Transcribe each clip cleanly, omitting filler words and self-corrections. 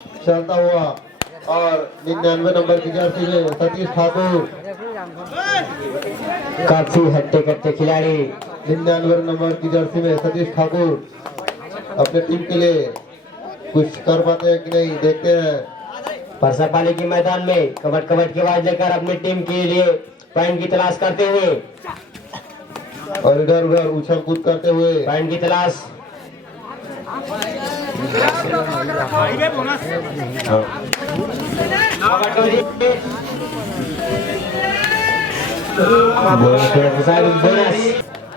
चलता हुआ और 99 नंबर की जर्सी में सतीश ठाकुर काफी हट्टे कट्टे खिलाड़ी। 99 नंबर की जर्सी में सतीश ठाकुर अपने टीम के लिए कुछ कर पाते हैं कि नहीं, देखते हैं। परसापाली के मैदान में कबट कबट की आवाज लेकर अपनी टीम के लिए पॉइंट की तलाश करते हुए और इधर उधर उछल कूद करते हुए पॉइंट की तलाश।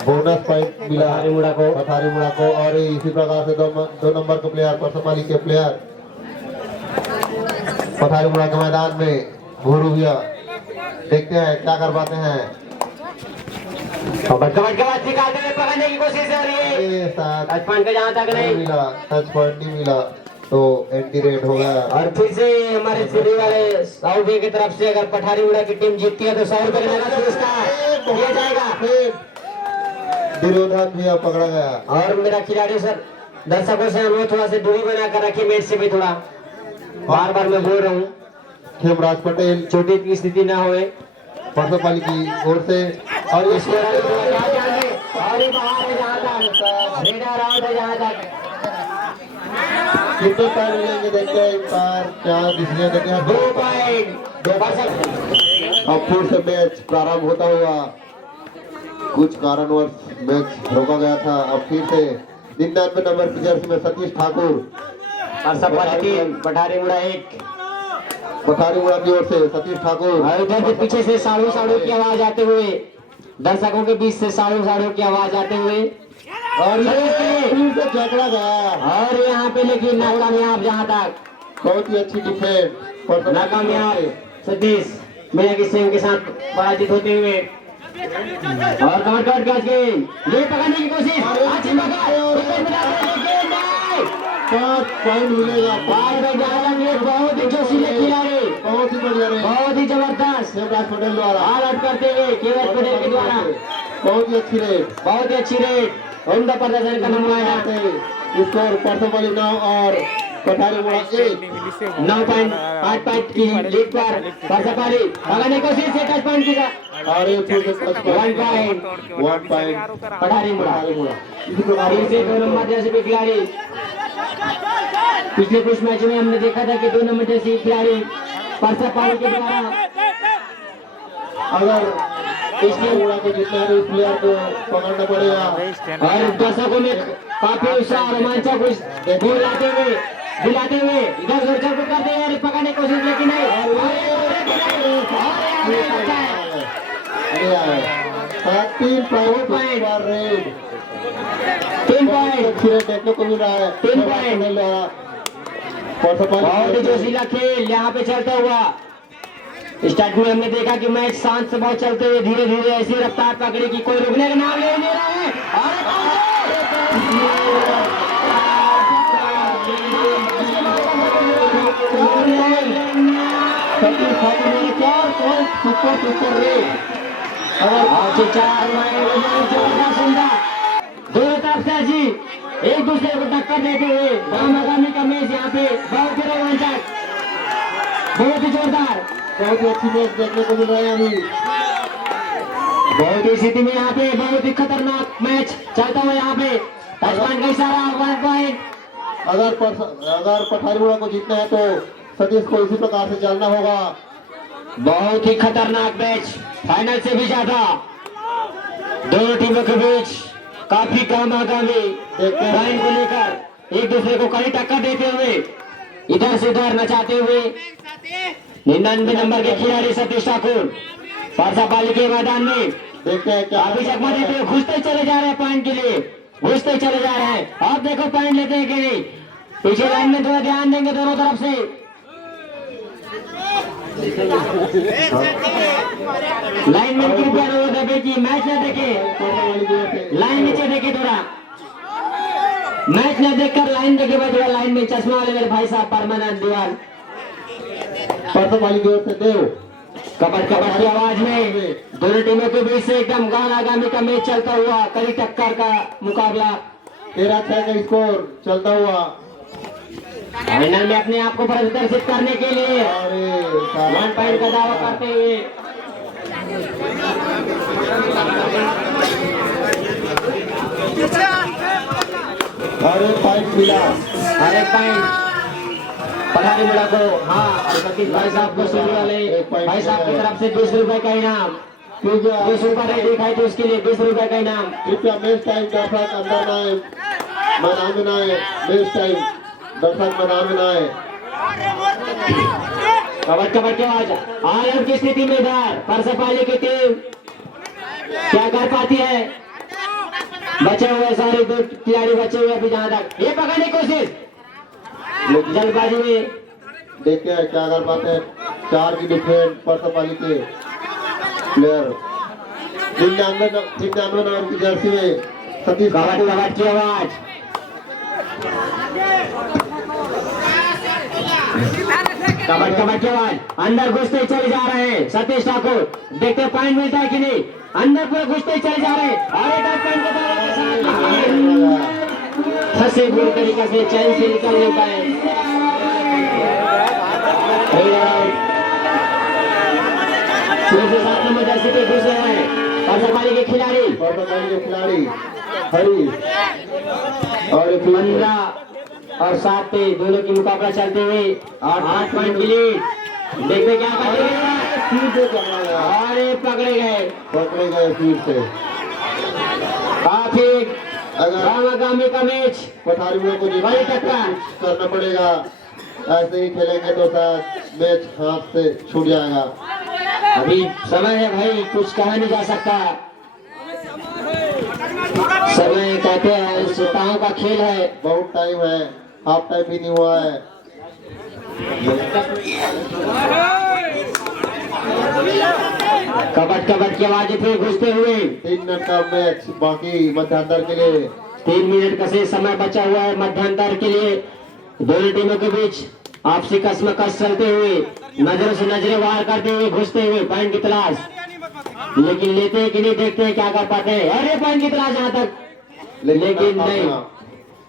बोनस पॉइंट मिला पठारी मुड़ा को और इसी प्रकार से दो नंबर के प्लेयर परसापाली के प्लेयर पठारी मुड़ा के मैदान में घूरू भैया, देखते हैं क्या कर पाते हैं। निकालते हुए पकड़ने की कोशिश हो रही है। टच पॉइंट का जहाँ तक नहीं मिला, टच पॉइंट नहीं मिला तो एंटी रेट हो गया। और फिर से हमारे सीढ़ी वाले 100 रुपए की तरफ से अगर पठारी मुड़ा की टीम जीतती है तो 100 रुपए का पुरस्कार दिया जाएगा। दुर्योधन भी पकड़ा गया। और मेरा खिलाड़ी सर दर्शकों से अनुरोध थोड़ा से दूरी बनाकर रखिए, मैच से भी थोड़ा बार बार मैं बोल रहा हूँ। खेमराज पटेल चोटी की स्थिति ना होए परसापाली की ओर से और इस कितने टाइम मिलेंगे, देखते हैं इस बार क्या डिसीजन देते हैं। 2 पॉइंट। अब फिर से मैच प्रारंभ होता हुआ, कुछ कारणवश मैच रोका गया था। अब फिर से 99 नंबर की जर्सी में सतीश ठाकुर पठारी मुड़ा 1 पठारी मुड़ा की ओर से सतीश ठाकुर और इधर से पीछे से साड़ू साड़ू की आवाज आते हुए, दर्शकों के बीच से साड़ू साड़ू की आवाज आते हुए और फिर से झगड़ा गया और यहाँ पे लेकिन नाकामयाब, जहाँ तक बहुत ही अच्छी डिफेंस नाकामयाब सतीश मिया की सिंह के साथ पराजित होते हुए और काट के ये पकड़ने की कोशिश। अच्छी पाँच पॉइंट मिलेगा। बहुत ही जोशीले खिलाड़ी, बहुत ही बढ़िया, बहुत ही जबरदस्त खेमराज पटेल द्वारा आउट करते हुए केवल पटेल के द्वारा बहुत ही अच्छी रेट, बहुत ही अच्छी रेट उम्दा प्रदर्शन का नंबर स्कोर परसापाली 9 और पठारी मुड़ा 1। 9.8 पॉइंट की लीड पर परसापाली पकड़ने की कोशिश से टच पॉइंट की और ये फिर से टच पॉइंट 1 पॉइंट पठारी मुड़ा। इसी प्रकार से 2 नंबर जैसे भी खिलाड़ी, पिछले कुछ मैच में हमने देखा था कि 2 नंबर जैसे खिलाड़ी परसापाली के द्वारा अगर इसमें मुड़ा को जीतना है तो इस प्लेयर को पकड़ना पड़ेगा। और दर्शकों में काफी उत्साह रोमांचक दिलाते हुए इधर उधर चल करते हैं, पकड़ने की कोशिश लेकिन नहीं। 3 पॉइंट पर रेड, 3 पॉइंट देखने को मिल रहा है। 3 पॉइंट बहुत ही जोशीला खेल यहाँ पे चलता हुआ। स्टार्ट में हमने देखा कि मैच शांत से बहुत चलते हुए धीरे धीरे ऐसी रफ्तार पकड़ी कि कोई रुकने का नाम ले रहा है। दोनों तरफ से जी एक दूसरे को टक्कर देते हुए आगामी का मैच यहाँ पे बहुत ही रोमांचक, बहुत ही जोरदार, बहुत ही अच्छी मैच देखने को मिल रहा है। अभी बहुत ही स्थिति में यहाँ पे बहुत ही खतरनाक मैच चलता हुआ। यहाँ पे टचपॉइंट का इशारा 1 पॉइंट। अगर पठारी मुड़ा को जीतना है तो सतीश को इसी प्रकार से चलना होगा। बहुत ही खतरनाक मैच, फाइनल से भी ज्यादा दोनों टीमों के बीच काफी कम आगामी पॉइंट को लेकर एक दूसरे को कड़ी टक्कर देते हुए इधर से उधर नचाते हुए 99 नंबर के खिलाड़ी सतीश ठाकुर परसापाली के मैदान में देखते हैं क्या अभी चकमा देते हुए घुसते चले जा रहे हैं, पॉइंट के लिए घुसते चले जा रहे हैं। आप देखो पॉइंट लेते हैं कि नहीं, पीछे लाइन में थोड़ा ध्यान देंगे दोनों तरफ से। लाइन में कृपया दबे की मैच न देखे, लाइन नीचे देखे, थोड़ा मैच न देखकर लाइन देखे भाई, थोड़ा लाइन में चश्मा वाले मेरे भाई साहब परमानंद दीवान परसापाली की ओर से देव कबड्डी की आवाज में दोनों टीमों के बीच से एकदम गान आगामी का मैच चलता हुआ, कड़ी टक्कर का मुकाबला। 13-6 का स्कोर चलता हुआ। फाइनल में अपने आप को प्रदर्शित करने के लिए अरे 1 पॉइंट का दावा करते हुए अरे पॉइंट मिला। हर एक पॉइंट पठारी मुड़ा को। हाँ, सतीश भाई साहब को सुनने वाले भाई साहब की तरफ से 20 रुपए का इनाम। 20 रुपए रेडी खाए तो उसके लिए 20 रुपए का इनाम। कृपया मैच टाइम दर्शक अंदर ना आए, मैदान में ना आए। मैच टाइम दर्शक मैदान में ना आए। कबड्डी कबड्डी आवाज आलम की स्थिति में इधर परसपाली की टीम क्या कर पाती है? बचे हुए सारे 2 खिलाड़ी बचे हुए अभी जहां तक ये पकड़ने की कोशिश जल्दबाजी में देखते हैं क्या कर पाते हैं। 4 की डिफेंस परसपाली के प्लेयर 99 नंबर की जर्सी में सतीश कबड्डी कबड्डी की आवाज कबड्डी कबड्डी की आवाज अंदर घुसते चले जा रहे हैं सतीश ठाकुर। देखते पॉइंट मिलता है कि नहीं। अंदर पूरे घुसते चले जा रहे हैं और एक पॉइंट के दावा के साथ फंसे बुरी तरीके से चैन से निकल नहीं पाए। फिर से 7 नंबर जर्सी पे घुस रहे हैं परसपाली के खिलाड़ी हरी और 15 और 7 पे दोनों की मुकाबला चलते हुए 8 पॉइंट की लीड। देखते क्या करते हैं। अरे पकड़े गए फिर से। काफी अगर गामी का मैच पठारियों को वही टक्कर करना पड़ेगा। ऐसे ही खेलेंगे तो शायद मैच हाथ से छूट जाएगा। अभी समय है भाई, कुछ कहा नहीं जा सकता। समय कहते हैं श्रोताओं का खेल है। बहुत टाइम है, हाफ टाइम भी नहीं हुआ है। कबड्डी की आवाज फिर घुसते हुए 3 मिनट का मैच बाकी मध्यांतर के लिए। 3 मिनट का से समय बचा हुआ है मध्यांतर के लिए। दोनों टीमों के बीच आपसी कसमकस चलते हुए नजरों से नजरें वार करते हुए घुसते हुए पॉइंट की तलाश, लेकिन लेते हैं कि नहीं देखते हैं क्या कर पाते हैं। अरे पॉइंट की तलाश यहाँ तक लेकिन नहीं,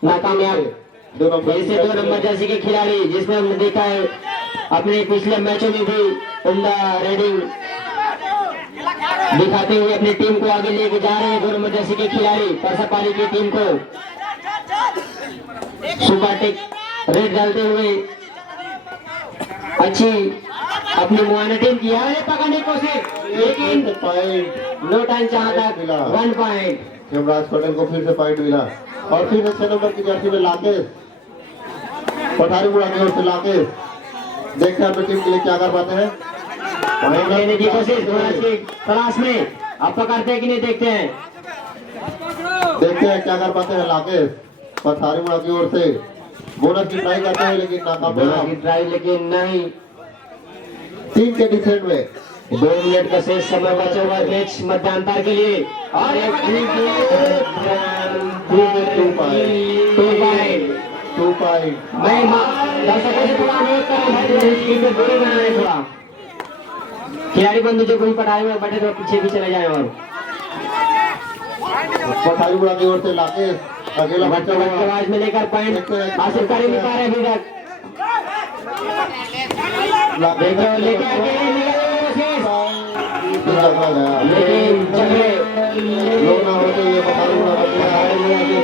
नाकामयाब। फिर से 2 नंबर जर्सी के खिलाड़ी जिसने हमने देखा है अपने पिछले मैचों में भी उम्दा रेडिंग दिखाते हुए अपनी टीम को आगे लेके जा रहे हैं। 2 नंबर जर्सी के खिलाड़ी परसपाली की टीम को सुपर टेक रेड डालते हुए अच्छी अपनी मुआयना टीम की है पकड़ने की कोशिश, लेकिन नो टाइम जहां तक 1 पॉइंट हेमराज पटेल को फिर से पॉइंट मिला। और फिर 6 नंबर की जर्सी में लाकेश पठारीपुरा की ओर से लाकेश। देखते हैं अपनी टीम के लिए क्या कर पाते हैं। पॉइंट लेने की कोशिश बोनस की तलाश में। अब पकड़ते हैं कि नहीं देखते हैं। देखते हैं क्या कर पाते हैं लाकेश पठारीपुरा की ओर से। बोनस की ट्राई करते हैं लेकिन नाकामयाब। ट्राई लेकिन नहीं। 3 के डिफेंड में 2 मिनट का शेष समय बचा हुआ मैच मध्यांतर के लिए और 2 पॉइंट। मैं दर्शकों से थोड़ा अनुरोध कर रहा हूं दूरी बनाए थोड़ा। खिलाड़ी बंधु जो कोई पढ़ाई में बैठे तो पीछे भी चले जाए। और पठारीपुरा की ओर से लाकेश अकेला बच्चा आवाज में लेकर पॉइंट हासिल कर नहीं पा रहे अभी तक। देखो लेके लेकिन चले लोग ना होते ये पठारीपुरा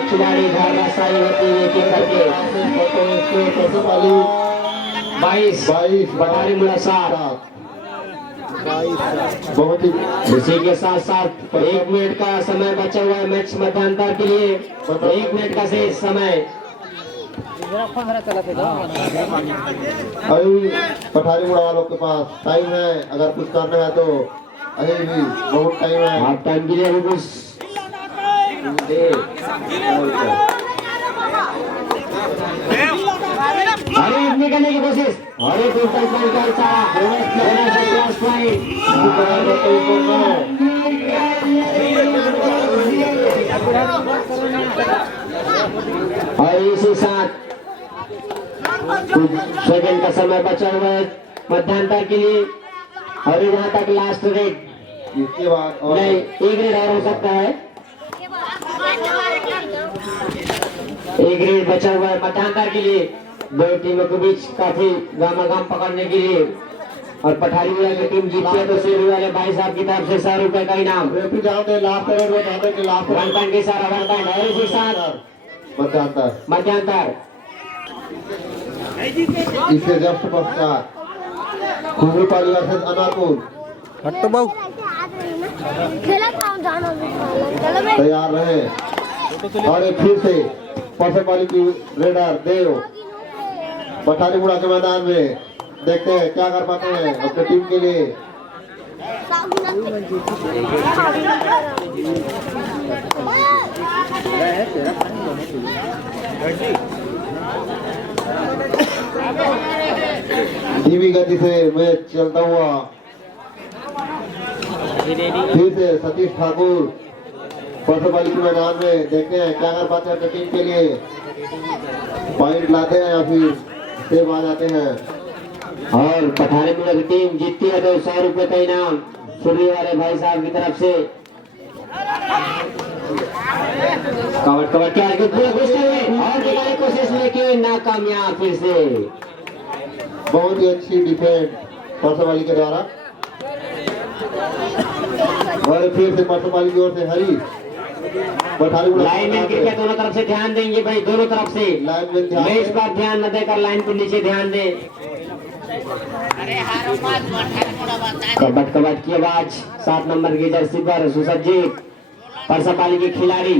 खिलाड़ी धाराशाही होती है कि करके 22 पठारीपुरा 7। बहुत ही इसी के साथ साथ 1 मिनट का समय बचा हुआ है मैच मध्यांतर के लिए। 1 मिनट का शेष समय। अभी पठारीपुरा वालों के पास टाइम है, अगर कुछ करना है तो अभी भी बहुत टाइम है। हाफ टाइम के लिए अभी कुछ अरे निकलने की कोशिश। अरे टोटल पॉइंट का इशारा प्लस पॉइंट। और इसी साथ कुछ सेकंड का समय बचा हुआ है मध्यांतर के लिए। और यहाँ तक लास्ट रेड इसके बाद और नहीं, 1 रेड और हो सकता है। 1 रेड बचा हुआ है मध्यांतर के लिए। दो टीमों के बीच काफी गामागाम पकड़ने के लिए और पठारी वाला की टीम जीतती है तो शेरवी वाले भाई साहब की तरफ से 100 रुपए का इनाम। रेफरी जानते लास्ट पीरियड में जानते कि लास्ट 1 पॉइंट के साथ 1 पॉइंट और इसी साथ मध्यांतर इसके जस्ट पश्चात कुंभू पाली वर्सेस अनारपुर तैयार रहे और एक फिर से परसपाली की रेडर देव पठानीपुरा के मैदान में देखते हैं क्या कर पाते हैं अपने टीम के लिए। धीमी गति से मैच चलता हुआ फिर से सतीश ठाकुर परसपाली के मैदान में देखते हैं क्या कर पाते हैं अपनी टीम के लिए, पॉइंट लाते हैं या फिर सेव आ जाते हैं। और पठानीपुरा की टीम जीतती है तो 100 रुपए का इनाम सुरवी वाले भाई साहब की तरफ से। कवर के आगे पूरा घुसते हुए और निकालने की कोशिश में की नाकामयाब फिर से। बहुत ही अच्छी डिफेंस परसपाली के द्वारा और फिर से परसपाली की ओर से हरी लाइनमैन कृपया दोनों तरफ से ध्यान देंगे भाई, दोनों तरफ से मैच पर ध्यान न देकर लाइन के नीचे ध्यान दे। कबट की आवाज 7 नंबर की जर्सी पर सुसज्जित परसपाली के खिलाड़ी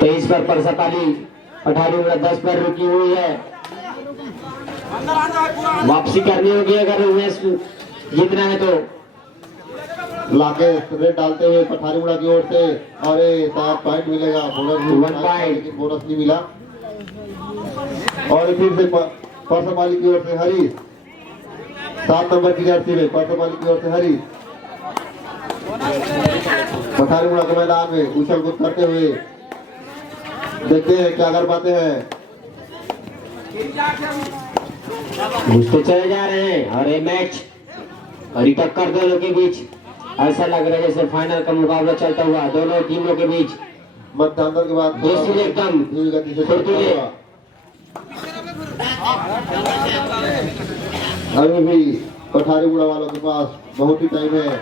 23 पर परसपाली पठानीपुरा 10 पर रुकी हुई है। वापसी करनी होगी अगर मैच जीतना है तो। लाके रेड डालते हुए पठानीपुरा की ओर से और शायद पॉइंट मिलेगा, बोनस नहीं मिला। और फिर से परसपाली की ओर से हरीश 7 नंबर की जर्सी में परसपाली की ओर से हरीश पठानीपुरा के मैदान में उछल कूद करते हुए देखते हैं क्या कर पाते हैं। घुसते चले जा रहे हैं और ये मैच और टक्कर दोनों के बीच ऐसा लग रहा है जैसे फाइनल का मुकाबला चलता हुआ दोनों टीमों के बीच। मतदान के बाद एकदम धीमी गति से चलता हुआ अभी भी पठानीपुरा वालों के पास बहुत ही टाइम है,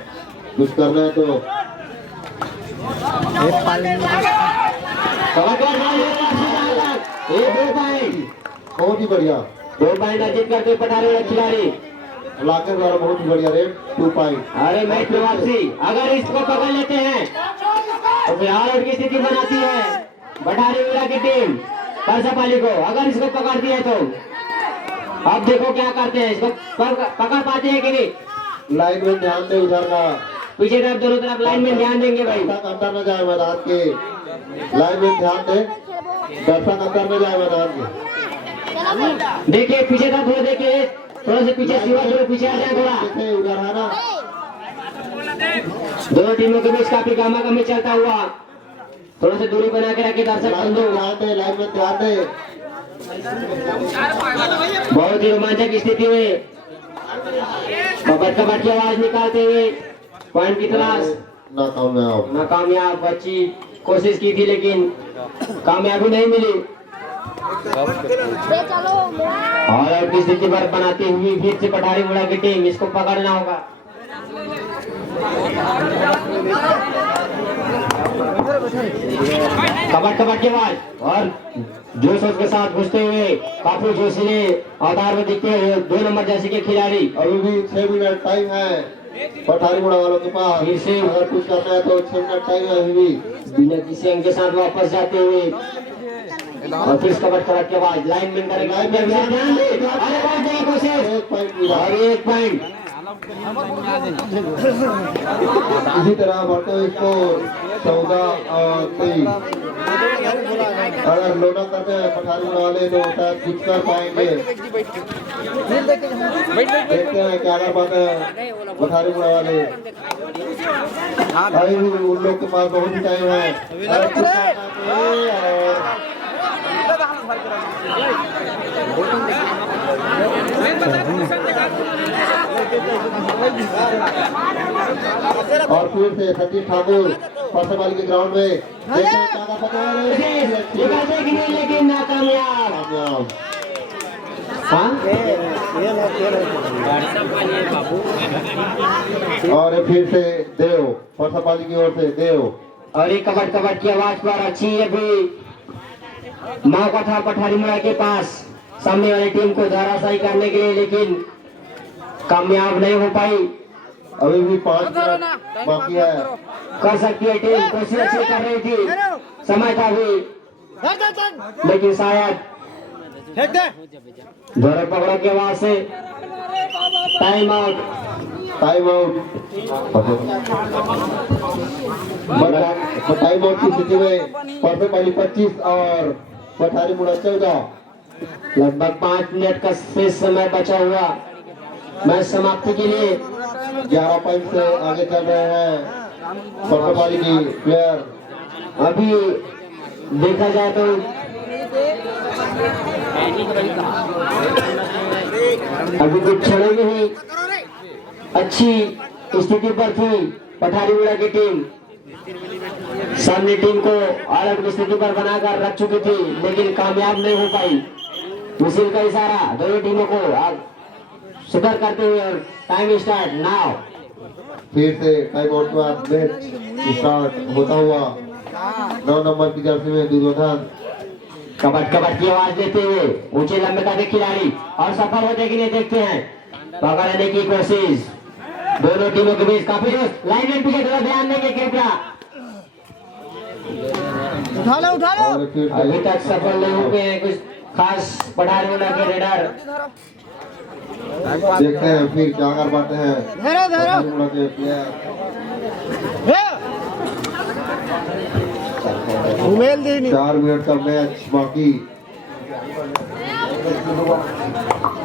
कुछ करना है तो बहुत ही बढ़िया 2 पॉइंट अर्जित करते पठानीपुरा खिलाड़ी लाके द्वारा बहुत ही बढ़िया रेड 2 पॉइंट। अरे मैच में वापसी अगर इसको पकड़ लेते हैं तो फिर आउट की स्थिति बनाती है पठानीपुरा की टीम परसपाली को। अगर इसको पकड़ती है तो अब देखो क्या करते हैं, इसको पकड़ पाते हैं कि नहीं। लाइन में ध्यान दे उधर का, पीछे तरफ दोनों तरफ लाइन में ध्यान देंगे भाई। दर्शक अंदर न जाए मैदान के, लाइन में ध्यान दे, दर्शक अंदर न जाए मैदान के। देखिए पीछे तरफ थोड़ा देखिए, थोड़ा से पीछे सिवा थोड़ा पीछे आ जाए थोड़ा। उधर है ना, दोनों टीमों के बीच काफी गामागमी चलता हुआ, थोड़ा से दूरी बना के रखे दर्शक बंधु। लाइन में ध्यान दे। बहुत ही रोमांचक स्थिति में कबट की आवाज निकालते हुए पॉइंट की तलाश नाकामयाब। अच्छी कोशिश की थी लेकिन कामयाबी नहीं मिली और अब की स्थिति पर बनाती हुई फिर से पठानीपुरा की टीम, इसको पकड़ना होगा। कबट की आवाज और जोश के साथ घुसते हुए काफी जोशीले आधार में दिखते हुए 2 नंबर जर्सी के खिलाड़ी। अभी भी 6 मिनट टाइम है पठानीपुरा वालों के पास, फिर से अगर कुछ करना है तो 6 मिनट टाइम है अभी भी। बिना किसी अंक के साथ वापस जाते हुए और फिर कबट की आवाज लाइन में करेगा। कोशिश 1 पॉइंट मिला और 1 पॉइंट। इसी तरह बढ़ते हुए इसको 14 और 23 अगर लोडा करते हैं पठानीपुरा वाले तो शायद कुछ कर पाएंगे। देखते हैं क्या कर पाते हैं पठानीपुरा वाले। अभी भी उन लोग के पास बहुत ही टाइम है। और फिर से सतीश ठाकुर परसपाली के ग्राउंड में देखते हैं क्या कर निकालने के लिए लेकिन नाकामयाब। कामयाब। हाँ और फिर से देव परसापाली की ओर से देव और एक कबट कबट की आवाज पर अच्छी अभी मौका था पठारी मुड़ा के पास सामने वाली टीम को धराशायी करने के लिए, लेकिन कामयाब नहीं हो पाई। अभी भी 5 मिनट बाकी है। कर सकती है टीम, कोशिश अच्छी कर रही थी, समय था भी, लेकिन शायद धोरे पकड़ो की आवाज से time out. Time out. Time out की स्थिति में परसापाली 25 और पठारी मुड़ा 14। लगभग 5 मिनट का शेष समय बचा हुआ मैच समाप्ति के लिए। 11 पॉइंट से आगे चल रहे हैं परसापाली की प्लेयर। अभी देखा जाए तो अभी कुछ क्षणों में ही अच्छी स्थिति पर थी पठारी मुड़ा की टीम, सामने टीम को अलग स्थिति पर बनाकर रख चुकी थी, लेकिन कामयाब नहीं हो पाई। विसिल का इशारा दोनों टीमों को सुधार करते हुए और टाइम स्टार्ट नाउ। फिर से टाइम आउट के बाद मैच स्टार्ट होता हुआ 9 नंबर की जर्सी में दुर्योधन कबट कबट की आवाज देते हुए ऊंचे लंबे का खिलाड़ी और सफल होते कि नहीं देखते हैं। पकड़ने की कोशिश दोनों टीमों के बीच काफी दोस्त लाइन में पीछे थोड़ा ध्यान देंगे कृपया। उठा लो और फिर अभी से तक सफल नहीं हो गए हैं कुछ खास पठारी मुड़ा के रेडर। देखते हैं फिर क्या कर पाते हैं धरो पठारी मुड़ा के प्लेयर। घुमेल दी 4 मिनट का मैच बाकी।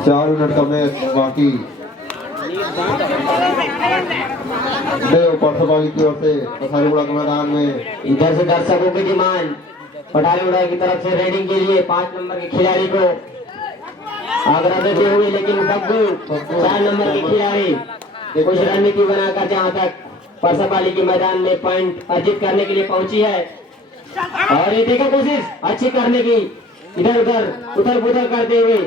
4 मिनट का मैच बाकी। देव परसापाली की ओर से पठारी मुड़ा के मैदान में इधर से दर्शकों की डिमांड पठारी मुड़ा की तरफ से रेडिंग के लिए 5 नंबर के खिलाड़ी को आग्रह देते हुए, लेकिन बब्बू 4 नंबर के खिलाड़ी कुछ रणनीति बनाकर जहां तक परसापाली के मैदान में पॉइंट अर्जित करने के लिए पहुंची है। और ये देखो कोशिश अच्छी करने की, इधर उधर उथल पुथल करते हुए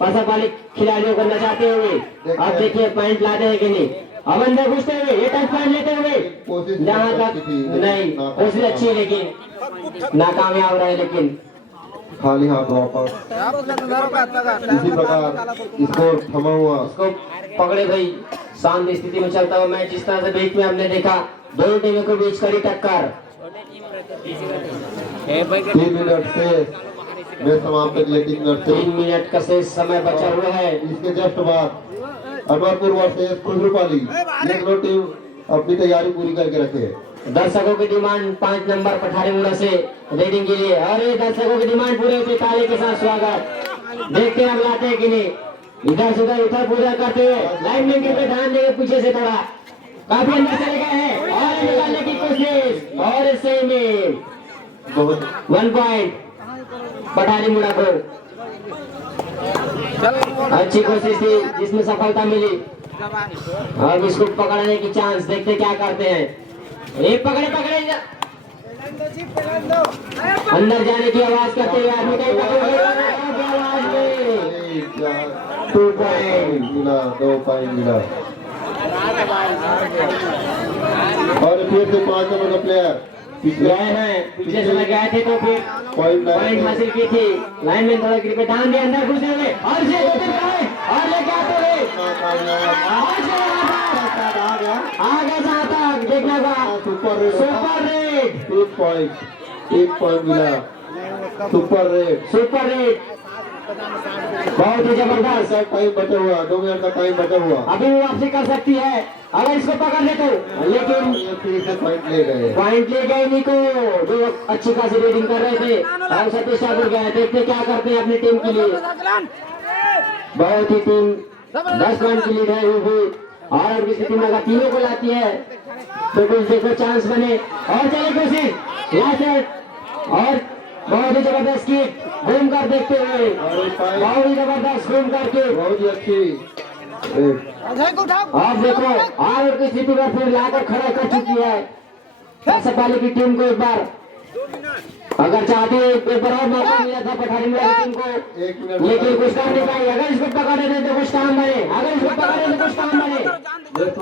परसापाली खिलाड़ियों को नचाते हुए। अब देखिए पॉइंट लाते हैं कि नहीं। अब अंदर घुसते हुए ये टच पॉइंट लेते हुए जहां तक नहीं, कोशिश अच्छी लेकिन नाकामयाब रहे, लेकिन खाली हाथ वापस। इसी प्रकार स्कोर थमा हुआ। उसको पकड़े भाई। शांत स्थिति में चलता हुआ मैच जिस तरह से बीच में हमने देखा दोनों टीमों के बीच कड़ी टक्कर। 3 मिनट से मैच समाप्त के लिए 3 मिनट से 3 मिनट का शेष समय बचा हुआ है। इसके जस्ट बाद अनवरपुर वर्सेस खुजरूपाली, ये दोनों टीम अपनी तैयारी पूरी करके रखे। दर्शकों की डिमांड 5 नंबर पठारी मुड़ा से रेडिंग के लिए। अरे दर्शकों की डिमांड पूरे होते ताली के साथ स्वागत। देखते हैं हम लाते हैं कि नहीं। इधर से उधर उधर पूजा करते हुए लाइन में गिर पे ध्यान देंगे पीछे से थोड़ा काफी अंदर चले गए हैं और निकालने की कोशिश और सही में 1 पॉइंट पठारी मुड़ा को। अच्छी कोशिश थी जिसमें सफलता मिली। अब इसको पकड़ने की चांस, देखते क्या करते हैं। ये पकड़े पकड़े अंदर जाने की आवाज करते हुए आदमी कहीं आवाज में 2 पॉइंट मिला, 2 पॉइंट मिला। और फिर से 5 नंबर का प्लेयर गए हैं, पिछले समय गए थे तो फिर पॉइंट हासिल की थी। लाइन में थोड़ा ग्रिप पे ध्यान दिया, अंदर घुसे हुए और से और लेके आते हुए आगे जहाँ तक देखना का सुपर रेड 1 पॉइंट मिला। सुपर रेड बहुत ही जबरदस्त। टाइम बचा हुआ, 2 मिनट का टाइम बचा हुआ। अभी वो वापसी कर सकती है अगर इसको पकड़ ले तो, लेकिन ये फिर से पॉइंट ले गए। पॉइंट ले गए निको जो अच्छी खासी रेडिंग कर रहे थे और सतीश ठाकुर गए। देखते क्या करते हैं अपनी टीम के लिए। बहुत ही टीम 10 पॉइंट की लीड है वो भी, और किसी टीम अगर तीनों को लाती है तो कुछ देखो चांस बने। और चले कोशिश लास्ट और बहुत ही जबरदस्त किक घूम कर देखते हुए, बहुत ही जबरदस्त घूम करके बहुत ही अच्छी। आप देखो आउट की स्थिति पर फिर लाकर खड़ा कर चुकी है परसापाली की टीम को। एक बार अगर चाहते एक बार और मौका मिला था पठारी मेरा टीम को, 1 मिनट लेकिन कुछ काम नहीं पाई। अगर इसको पकड़ देते तो कुछ काम बने, अगर इसको पकड़ देते तो कुछ काम बने।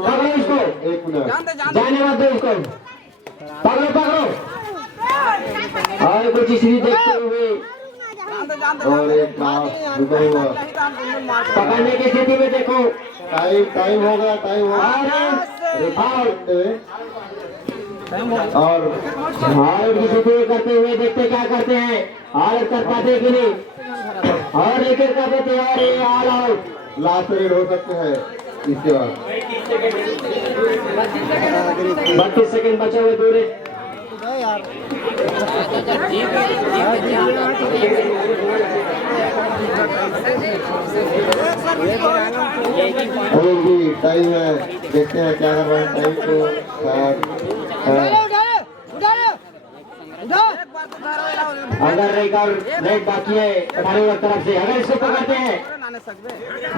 पकड़ो इसको, 1 मिनट जाने मत दो इसको, पकड़ो पकड़ो। और कुछ इसी देखते हुए और एक लास्ट रुका हुआ पकड़ने की स्थिति में देखो। टाइम हो गया और और की स्थिति करते हुए देखते क्या करते हैं, और कर पाते कि नहीं। और एक एक कर देते हैं और ये ऑल आउट। लास्ट रेड हो सकते हैं इसके बाद। 32 सेकंड बचे हुए दूर। अभी भी टाइम है, देखते हैं क्या कर रहे हैं। टाइम को अगर एक और रेड बाकी है पठारी की तरफ से, अगर इसको पकड़ते हैं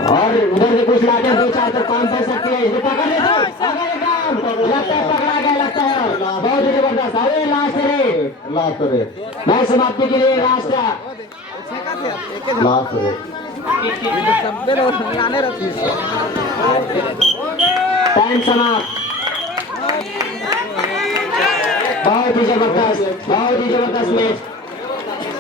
और उधर से कुछ लाते हैं 2-4 तो काम कर सकते हैं। इसको पकड़ लेते हैं, अगर एक काम लगता है पकड़ा गया, लगता है बहुत ही जबरदस्त। अरे लास्ट रेड मैं समाप्ति के लिए लास्ट रेड टाइम समाप्त। बहुत ही जबरदस्त मैच।